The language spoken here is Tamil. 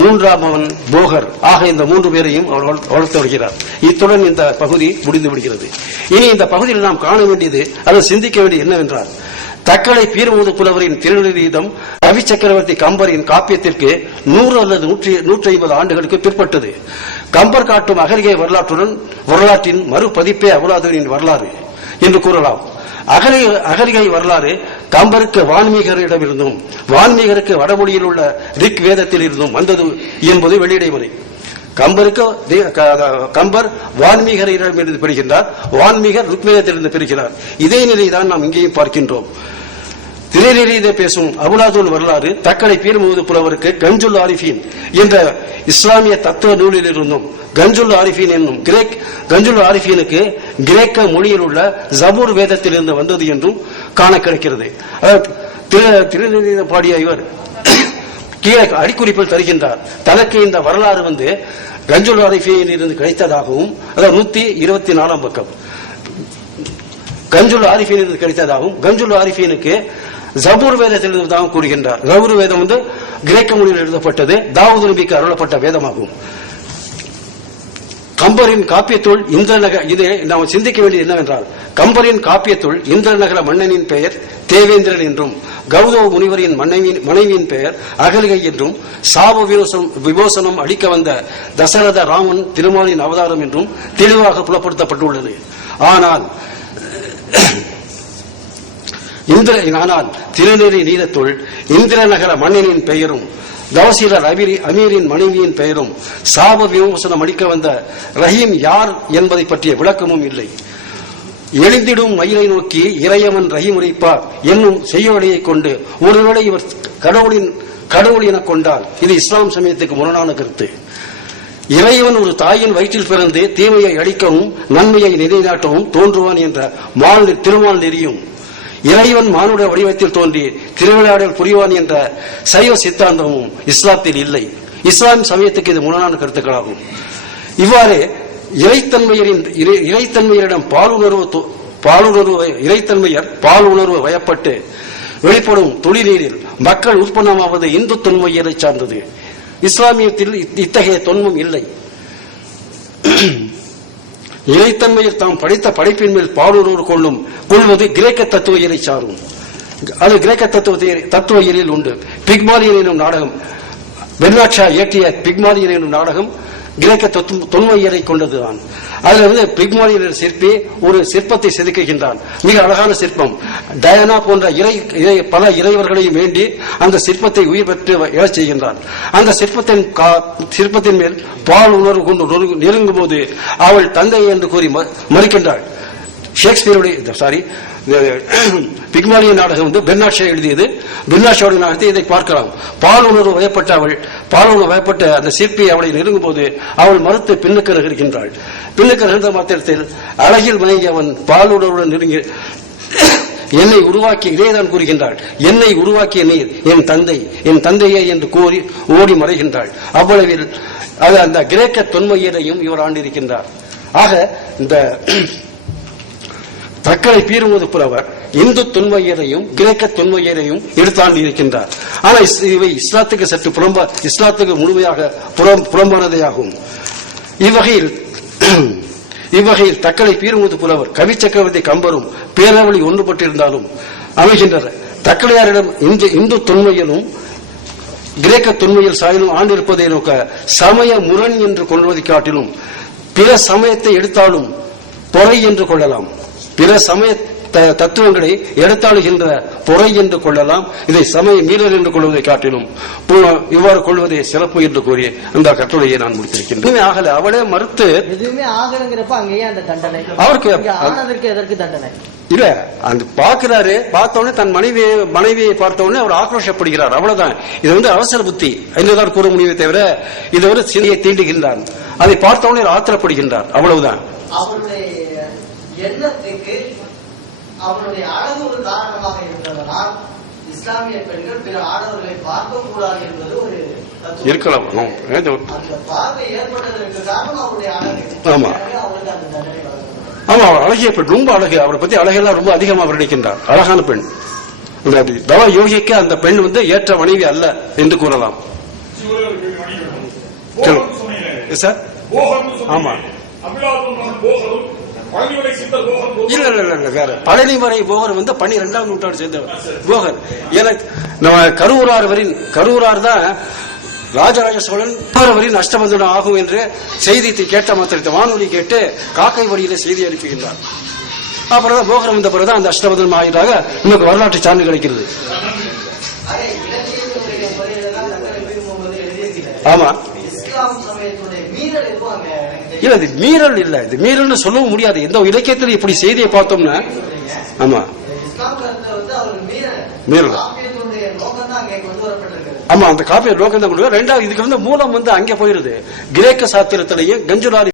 மூன்றாம் அவன் போகர் ஆக இந்த 3 பேரையும் அவர் வளர்த்து வருகிறார். இத்துடன் இந்த பகுதி முடிந்து விடுகிறது. இனி இந்த பகுதியில் நாம் காண வேண்டியது அல்லது சிந்திக்க வேண்டியது என்னவென்றால், தக்கலை பீர்முது புலவரின் திருநீதம் கவி சக்கரவர்த்தி கம்பரின் காப்பியத்திற்கு 100 அல்லது 150 ஆண்டுகளுக்கு பிற்பட்டது. கம்பர் காட்டும் அகலிகை வரலாற்றின் மறுபதிப்பே அபுலாதுவின் வரலாறு என்று கூறலாம். அகலிகை வரலாறு கம்பருக்கு வான்மீகரிடமிருந்தும் வான்மீகருக்கு வடமொழியில் உள்ள ரிக் வேதத்தில் இருந்தும் வந்தது என்பது வெளியிடைமுறை. கம்பர் வான்மீகரிடமிருந்து பெறுகின்றார், வான்மீகர் ருக்வேதத்திலிருந்து பெறுகிறார். இதே நிலைதான் நாம் இங்கேயும் பார்க்கின்றோம். திரைநீதை பேசும் அபுலாதுல் வரலாறு தக்கலை பீர்முது புலவருக்கு கஞ்சுல் ஆரிஃபீன் என்ற இஸ்லாமிய தத்துவ நூலில் இருந்தும் கஞ்சுல் ஆரிஃபீன் என்னும் கஞ்சுல் ஆரிஃபீனுக்கு கிரேக்க மொழியில் உள்ள ஜபூர் வேதத்திலிருந்து வந்தது என்றும் காண கிடைக்கிறது. திருநீதை பாடிய இவர் கீழே அடிக்குறிப்பில் தருகின்றார். தனக்கு இந்த வரலாறு கஞ்சுல் ஆரிஃபீனில் இருந்து கிடைத்ததாகவும், அதாவது 124 பக்கம் கஞ்சுல் ஆரிஃபீனில் கிடைத்ததாகவும், கஞ்சுல் ஆரிஃபீனுக்கு ஜபூர் வேதத்திலிருந்து தான் கூறுகின்றார். ஜபூர் வேதம் கிரேக்க மொழியில் எழுதப்பட்டது, தாவூது நபிக்கு அருளப்பட்ட வேதமாகும். கம்பரின் காப்பியத்துள் இந்திரநகர், இது நாம் சிந்திக்க வேண்டியது என்னவென்றால், கம்பரின் காப்பியத்துள் இந்திரநகர மன்னனின் பெயர் தேவேந்திரன் என்றும், கௌதம முனிவரின் மனைவியின் பெயர் அகலிகை என்றும், சாப விமோசனம் அளிக்க வந்த தசரத ராமன் திருமாலின் அவதாரம் என்றும் தெளிவாக புலப்படுத்தப்பட்டுள்ளது. ஆனால் திருநெறி நீதத்துள் இந்திரநகர மன்னனின் பெயரும் தவசீலர் அமீரின் மனைவியின் பெயரும் சாப விமோசனம் அளிக்க வந்த ரஹீம் யார் என்பதை பற்றிய விளக்கமும் இல்லை. எழுந்திடும் மயிலை நோக்கி இறையவன் ரஹீம் உரைப்பார் என்னும் செய்யவடையை கொண்டு ஒருவேளை இவர் கடவுள் என கொண்டால் இது இஸ்லாம் சமயத்துக்கு முரணான கருத்து. இறைவன் ஒரு தாயின் வயிற்றில் பிறந்து தீமையை அழிக்கவும் நன்மையை நிலைநாட்டவும் தோன்றுவான் என்ற திருமால் நெறியும், இறைவன் மானுட வடிவத்தில் தோன்றி திருவிளையாடல் புரிவான் என்ற சைவ சித்தாந்தமும் இஸ்லாத்தில் இல்லை. இஸ்லாம் சமயத்துக்கு இது முரணான கருத்துக்களாகும். இவ்வாறு இறைத்தன்மையரிடம் பாலுணர்வு வயப்பட்டு வெளிப்படும் தொழிலீரில் மக்கள் உற்பத்தமாவது இந்து தொன்மையரை சார்ந்தது. இஸ்லாமியத்தில் இத்தகைய தொன்மம் இல்லை. இறைத்தன்மையில் தாம் படித்த படைப்பின் மேல் பாலுணர்வு கொள்வது கிரேக்க தத்துவ இயலை சாரும். அது கிரேக்க தத்துவ இயலில் உண்டு. பிக்மாலியன் எனும் நாடகம், பெர்னாட்ஷா இயற்றிய பிக்மாலியன் எனும் நாடகம் கிரேக்க தொன்ம இயலை கொண்டதுதான். அதுல பிக்மாலியன் சிற்பி ஒரு சிற்பத்தை செதுக்குகின்றான். மிக அழகான சிற்பம். டயானா போன்ற பல இறைவர்களையும் வேண்டி அந்த சிற்பத்தை உயிர் பெற்று எழச் செய்கின்றான். அந்த சிற்பத்தின் மேல் பால் உணர்வு கொண்டு நெருங்கும் போது அவள் தந்தை என்று கூறி மறுக்கின்றாள். பிக்மாலியன் நாடகம் பெர்னாட்ஷா எழுதியது. பெர்னாட்ஷாவுடைய நாடகத்தை இதை பார்க்கலாம். பால் உணர்வு வயப்பட்ட அந்த சிற்பி அவளை நெருங்கும் போது அவள் மறுத்து பின்னுக்கு நகர்கின்றாள். பின்னுக்கு நகர்ந்த மாத்திரத்தில் அழகில் மயங்கி அவன் பால் உணர்வுடன் நெருங்கி என்னை உருவாக்கி இதேதான் கூறுகின்றாள். என்னை உருவாக்கிய நீர் என் தந்தையே என்று கூறி ஓடி மறைகின்றாள். அவ்வளவில் அந்த கிரேக்க தொன்மையரையும் இவர் ஆண்டிருக்கின்றார். ஆக இந்த தக்கலை பீர்முது புலவர் இந்து தொன்மையரையும் கிரேக்க தொன்மையரையும் எடுத்தாண்டு இருக்கின்றார். ஆனால் இவை இஸ்லாத்துக்கு சற்று இஸ்லாத்துக்கு முழுமையாக புறம்பானதையாகும். இவ்வகையில் தக்கலை பீர்முது புலவர் கவி சக்கரவர்த்தி கம்பரும் பேரவழி ஒன்றுபட்டிருந்தாலும் அமைகின்றனர். தக்கலையாரிடம் இந்து தொன்மையிலும் கிரேக்க தொன்மையில் சாயிலும் ஆண்டிருப்பதை நோக்க சமய முரண் என்று கொள்வதை காட்டிலும் பிற சமயத்தை எடுத்தாலும் பொறை என்று கொள்ளலாம். பிற சமய தத்துவங்களை எடுத்தாளுகின்ற பொறை என்று கொள்ளலாம். இதை சமய மீறல் என்று கொள்வதை காட்டிலும் இவ்வாறு கொள்வதே சிறப்பு என்று கூறிய அந்த கட்டுரையை நான் முடித்திருக்கின்றேன். ஆகல அவளே மறுத்து எதுவுமே ஆகலங்கிறப்ப அங்கேயே அந்த தண்டனை அவருக்கு எதற்கு தண்டனை இல்ல. அந்த பாக்குறாரு, பார்த்தோடனே தன் மனைவியை பார்த்தோடனே அவர் ஆக்ரோஷப்படுகிறார். அவ்வளவுதான். இது அவசர புத்தி என்றுதான் கூற முடியுமே தவிர இது சிலையை தீண்டுகின்றார். அதை பார்த்தோடனே ஆத்திரப்படுகின்றார். அவ்வளவுதான். எண்ணத்துக்கு அவனுடைய அழகு ஒரு காரணமாக இருந்ததனால் இஸ்லாமிய பெண்கள் பிற ஆடவர்களை பார்க்க கூடாது என்பது ஒரு இருக்கலாம். அந்த பார்வை ஏற்பட்டதற்கு காரணம் அவருடைய அழகு. ஆமா, அவருக்கு அந்த தண்டனை வழங்கப்படும். ஆமா, அவர் அழகிய பெண், ரொம்ப அழகு. அவரை பத்தி அழகெல்லாம் ரொம்ப அதிகமாக வர்ணிக்கின்றார். அழகான பெண். தவ யோகிக்கு அந்த பெண் ஏற்ற மனைவி அல்ல என்று கூறலாம். போகர்னு சொன்னீங்க சார் போகர்னு சொன்னீங்க. ஆமா. அபிலாதன் மகன் போகரும் பழனிமலை சித்தர் போகர் இல்ல வேற பழனிமலை போகர் வந்து 12ஆம் நூற்றாண்டு சேர்ந்தவர் போகர். எனக்கு நம்ம கரூரார் தான் ராஜராஜ சோழன் அவரின் அஷ்டபந்தனம் ஆகும் என்று செய்தி கேட்ட மாத்திரத்தை வானொலி கேட்டு காக்கை வழியில செய்தி அனுப்புகின்றார். அப்புறம் தான் போகரம் வந்த பிறகுதான் அந்த அஷ்டபந்தனம் ஆகியதாக நமக்கு வரலாற்று சான்று கிடைக்கிறது. அதே இலக்கியத்தினுடைய முறையில்தான் தக்கலை பீர் முகமது எழுதியிருக்கிறார். ஆமா. இஸ்லாம் சமயத்துடைய மீறல் எதுவும் அங்க எனக்கு இல்ல இது மீறல் இல்ல, இது மீறல்னு சொல்லவும் முடியாது. எந்த இலக்கியத்தில் இப்படி செய்தியை பார்த்தோம்னா ஆமா இஸ்லாம் கருத்தை வந்து அவர்கள் மீறல். காப்பியத்தினுடைய நோக்கம் தான் அங்கே கொண்டு வரப்பட்டிருக்கிறது. ஆமா அந்த காப்பிய நோக்கம் தான் கொண்டு. ரெண்டாவது இதுக்கு வந்து மூலம் வந்து அங்கே போயிருது கிரேக்க சாத்திரத்திலேயே கஞ்சுலாரி